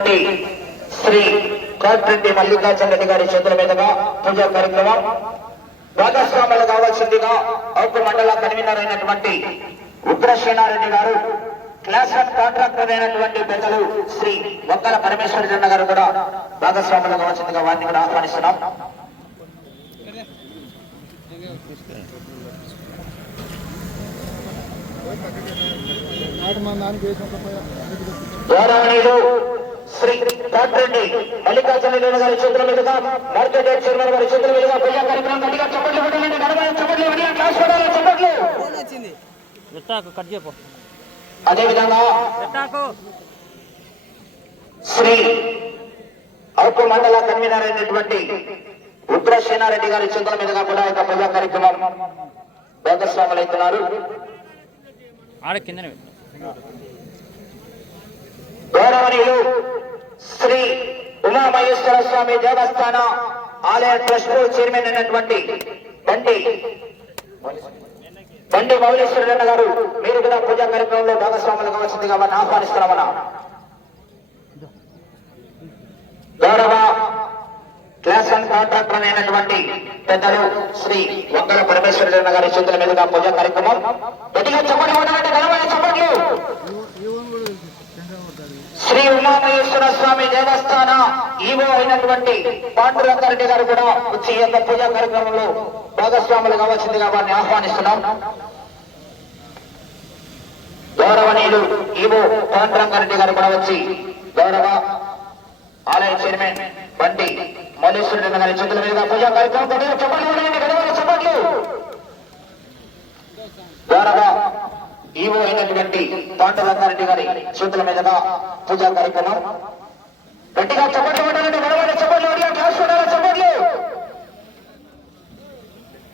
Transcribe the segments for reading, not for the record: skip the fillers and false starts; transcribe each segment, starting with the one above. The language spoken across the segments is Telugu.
శ్రీ కోట్రెడ్డి మల్లికార్జున రెడ్డి గారి చేతుల మీదుగా పూజా కార్యక్రమం భాగస్వాములు కావాల్సిందిగా ఔపు మండల కన్వీనర్ అయినటువంటి ఉగ్రసేనారెడ్డి గారు, క్లాస్ వన్ కాంట్రాక్టర్ అయినటువంటి పెద్దలు శ్రీ వంకల పరమేశ్వర జన్న గారు కూడా భాగస్వాములు కావాల్సిందిగా వారిని కూడా ఆహ్వానిస్తున్నాం. గౌరవనీయులు శ్రీ కోట్రెడ్డి మల్లికార్జున రెడ్డి గారి చేతుల మీదుగా, మార్కెట్ చైర్మన్ గారి చేతుల మీదుగా పూజా కార్యక్రమం గట్టిగా చప్పట్లు కొట్టాలండి. అదేవిధంగా శ్రీ ఔపు మండల కన్వీనర్ అయినటువంటి ఉగ్రసేనారెడ్డి గారి చేతుల మీదుగా కూడా యొక్క పూజా కార్యక్రమం భాగస్వాములు అవుతున్నారు. గౌరవనీయులు శ్రీ ఉమామహేశ్వర స్వామి దేవస్థాన ఆలయ ట్రస్ట్ చైర్మన్ అయినటువంటి బండి మౌలేశ్వరన్న గారు, మీరు కూడా పూజా కార్యక్రమంలో భాగస్వాములు కావాల్సిందిగా వారిని ఆహ్వానిస్తున్నామన్నా. గౌరవ క్లాస్ వన్ కాంట్రాక్టర్ అయినటువంటి పెద్దలు శ్రీ వంకల పరమేశ్వరన్న గారి చేతుల మీదుగా పూజా కార్యక్రమం గట్టిగా చెప్పట్లు. శ్రీ ఉమామహేశ్వర స్వామి దేవస్థాన ఈవో అయినటువంటి పాండురంగారెడ్డి గారు కూడా వచ్చి ఈ యొక్క పూజా కార్యక్రమంలో భాగస్వాములు కావాల్సిందిగా వారిని ఆహ్వానిస్తున్నాం. గౌరవనీయులు ఈవో పాండురంగారెడ్డి గారు కూడా వచ్చి గౌరవ ఆలయ చైర్మన్ బండి మల్లేశ్వర గారి చేతుల మీదుగా పూజా కార్యక్రమం చెప్పట్లు. గౌరవ ఈవో అయినటువంటి పాండురంగారెడ్డి గారి చేతుల మీదుగా పూజా కార్యక్రమం గట్టిగా చెప్పట్లు.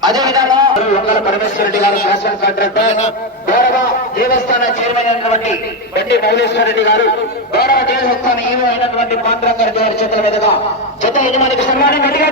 అదేవిధంగా వంకల పరమేశ్వరరెడ్డి గారు శాసన కాంట్రాక్టర్, గౌరవ దేవస్థాన చైర్మన్ అయినటువంటి బండి మౌలేశ్వరరెడ్డి గారు, గౌరవ దేవస్థాన ఈవో అయినటువంటి పాండురంగారెడ్డి గారి చేతుల మీదుగా జత యజమానికి సన్మానం గట్టిగా